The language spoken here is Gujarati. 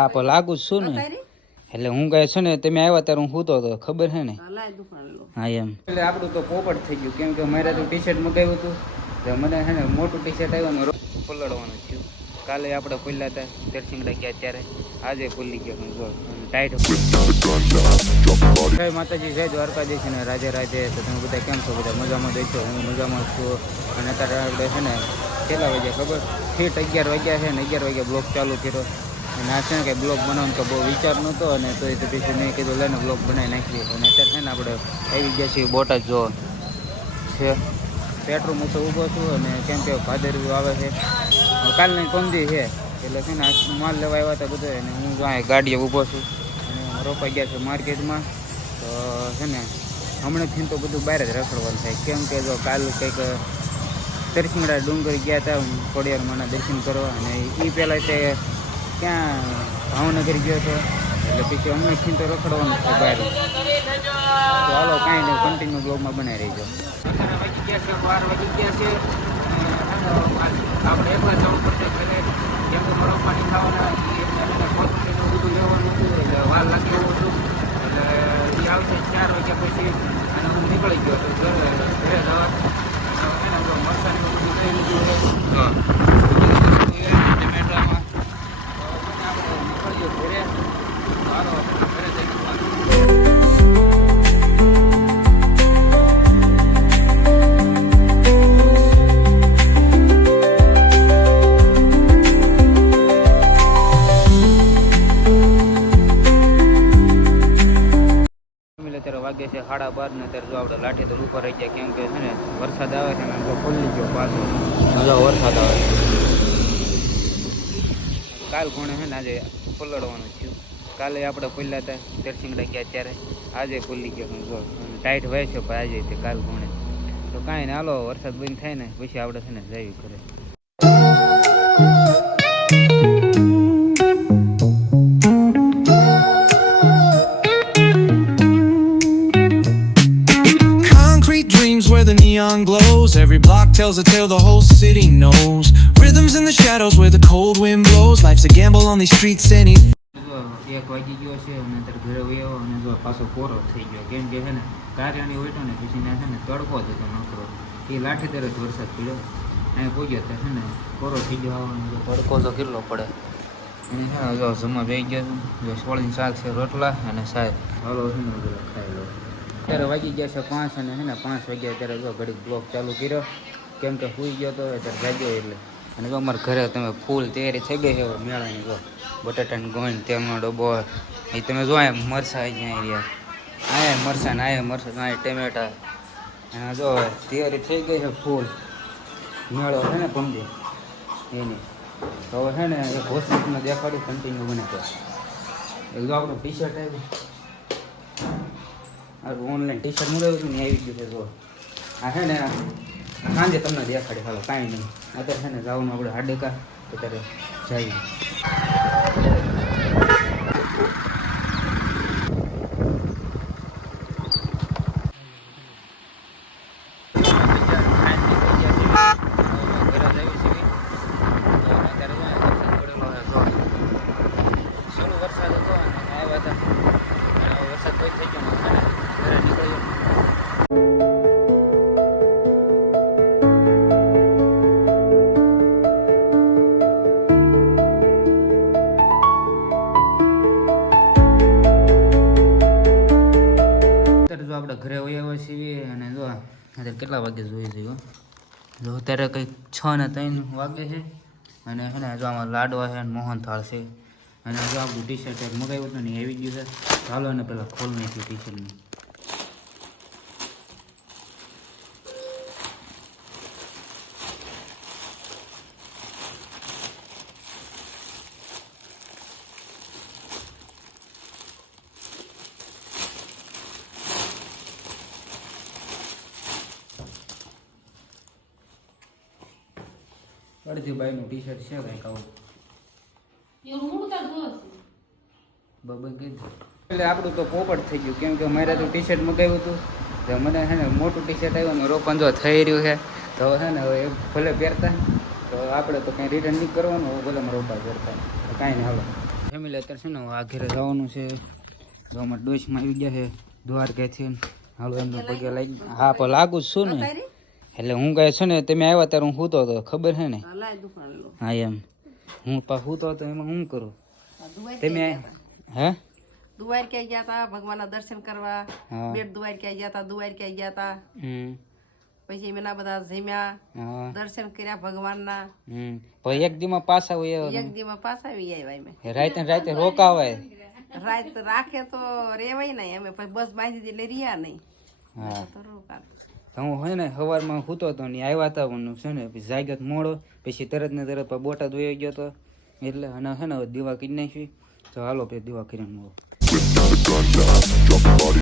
આપ લાગુ જ છું ને એટલે હું કહે છે ને તમે આવ્યા ત્યારે હું સૂતો હતો ખબર છે ને હા એમ એટલે આપણું તો પોપટ થઈ ગયું કેમ કે મારે તો ટી શર્ટ મગાવ્યું હતું તો મને છે ને મોટું ટી શર્ટ આવ્યું ને પલળવાનું થયું કાલે આપણે ખુલ્લા હતા દર્શિંગડા ગયા ત્યારે આજે ખુલ્લી ગયો જો ટાઈટ જય માતાજી જય દ્વારકાધીશ ને રાજે રાજે તો તમે બધા કેમ છો બધા મજામાં દેશો હું મજામાં છું અને અત્યારે આપણે છે ને કેટલા વાગ્યા ખબર ઠીક 11 વાગ્યા છે ને 11 વાગ્યા બ્લોગ ચાલુ કર્યો અને આ છે ને કંઈ બ્લોગ બનાવવાનો તો બહુ વિચાર નહોતો અને તો એ તો પછી મેં કીધું લઈને બ્લોગ બનાવી નાખીએ અને અત્યારે છે ને આપણે આવી ગયા છીએ બોટાદ જો છે પેટ્રોલ હું તો ઊભો છું અને કેમ કે ભાદરવું આવે છે કાલની કોમદી છે એટલે છે ને માલ લેવા આવ્યા હતા બધા અને હું જો અહીં ગાડીએ ઊભો છું અને રોપાઈ ગયા છે માર્કેટમાં તો છે ને હમણાંથી તો બધું બહાર જ રખડવાનું થાય કેમ કે જો કાલ કંઈક દર્શિંગડા ડુંગર ગયા હતા ખોડિયારમાંના દર્શન કરવા અને એ પહેલાં તે ક્યાં ભાવનગર ગયો હતો એટલે પછી હમણાંથી તો રખડવાનું છે બહાર તો હાલો કાંઈ નહીં કન્ટિન્યુ બ્લોગમાં બનાવી રહીજો વાગી ગયા છે 12 વાગી ગયા છે આપણે એકવાર જવું પડશે એટલે કેમ કે બરફ પાણી ખાવાના બધું લેવાનું હતું એટલે વાર લાગી એવું હતું એટલે એ આવશે 4 વાગ્યા પછી અને હું નીકળી ગયો હતો ઘરે જવા મરસાની બધું લઈ લીધું હા ટમેટામાં આપણે નીકળ્યો ઘરે સારો ઘરે જઈને વાગે છે 12:30 ને ત્યારે જો આપણે લાઠી તો ઉપર રહી ગયા કેમ કે છે ને વરસાદ આવે છે ને તો ખુલ્લી ગયો પાછો મજા વરસાદ આવે કાલ કોણે છે ને આજે પલળવાનું થયું કાલે આપણે ખુલ્લા હતા દર્શિંગડા ગયા ત્યારે આજે ખુલ્લી ગયો જો ટાઈટ હોય છે પણ આજે તે કાલ કોણે તો કાંઈ ને હાલો વરસાદ બંધ થાય ને પછી આપણે છે ને જઈએ ઘરે where the neon glows. Every block tells a tale the whole city knows. Rhythms in the shadows where the cold wind blows. Life's a gamble on these streets any 1 વાગી ગયો છે અને અત્યારે ઘરે વયો અને જો પાછો કોરો થઈ ગયો કેમ કે છે ને કાર્યાની હોય ને પછી છે ને તડકો જ હતો નકરો એ લાઠી તરત વરસાદ પડ્યો અહીં પહોંચ્યો તો છે ને કોરો થઈ ગયો તડકો તો કેટલો પડે અને છે ને જો જમવા બેસી ગયા જો સોળીનું શાક છે રોટલા અને શાક હાલો છે ને ખાઈ લો અત્યારે વાગી ગયા છે 5 અને છે ને 5 વાગ્યા ત્યારે જો ઘડીક બ્લોગ ચાલુ કર્યો કેમ કે સૂઈ ગયો તો અત્યારે જાગ્યો એટલે અને જો અમારા ઘરે તમે ફૂલ તૈયારી થઈ ગઈ છે મેળાની જો બટાટાની ગોણ તેલનો ડબ્બો એ તમે જો આ મરસા આવી જાય રહ્યા આયા મરસા ને આયા મરસા આયા ટમેટા અને જો તૈયારી થઈ ગઈ છે ફૂલ મેળો છે ને પમદી એની તો હવે છે ને એક હોસ્પિટલમાં દેખાડું કન્ટિન્યુ બને તો એક જો આપણું ટી શર્ટ આવ્યું ઓનલાઈન ટી શર્ટ મંગાવ્યું હતું ને આવી ગયું છે જો આ છે ને સાંજે તમને દેખાડી હાલો કાંઈ નહીં અત્યારે છે ને જવાનું આપણે હાડેકા અત્યારે જઈએ આપણે ઘરે આવ્યા છીએ અને જો અત્યારે કેટલા વાગે જોઈ જોઈએ જો અત્યારે કંઈક 6:03 વાગે છે અને છે ને જો આમાં લાડવા છે અને મોહનથાળ છે અને જો આપણું ટી શર્ટ એક મગાવ્યું હતું ને આવી ગયું છે ચાલો ને પહેલાં ખોલ નાખ્યું ટી શર્ટની અડધી બાઈનું ટી શર્ટ છે કંઈક આવું બબે કીધું એટલે આપણું તો પોપટ થઈ ગયું કેમ કે મારે તો ટી શર્ટ મગાવ્યું હતું તો મને છે ને મોટું ટી શર્ટ આવ્યું ને રોપણ જો થઈ રહ્યું છે તો છે ને હવે એ ભલે પહેરતા તો આપણે તો કંઈ રિટર્ન નહીં કરવાનું ભલે રોપા પહેરતા તો કાંઈ નહીં હાલો ફેમિલી અત્યારે છે ને આ ઘરે જવાનું છે. તો અમારે ડોશમાં આવી ગયા છે દ્વારકાથી. હાલો એમને પગે લાગી. હા પણ લાગુ જ છું ને. એટલે હું કહે છે ને તમે આવ્યા ત્યારે હું સૂતો હતો ખબર છે ને. હા એમ હું પાછું સૂતો હતો એમાં હું કરું તમે હે દ્વારકા ગયા હતા ભગવાનના દર્શન કરવા. હા. બેટ દ્વારકા ગયા હતા, દ્વારકા ગયા હતા. પછી એના બધા જમ્યા, હા દર્શન કર્યા ભગવાનના. પછી એક દીમાં પાછા હોય એક દીમાં પાછા આવી આવ્યા અમે. રાતે રાતે રોકાવાય. રાત રાખે તો રેવાય નહીં અમે પછી બસ બાંધી એટલે રહ્યા નહીં. હા તો રોકા. તો હું હોય ને સવારમાં સૂતો હતો ને આવ્યા હતા પણ છે ને પછી જાગ્યો મોડો પછી તરત ને તરત બોટાદ વયો ગયો હતો એટલે અને છે ને દીવા કરી નાખી. તો હાલો પછી દીવા કરીને મળો.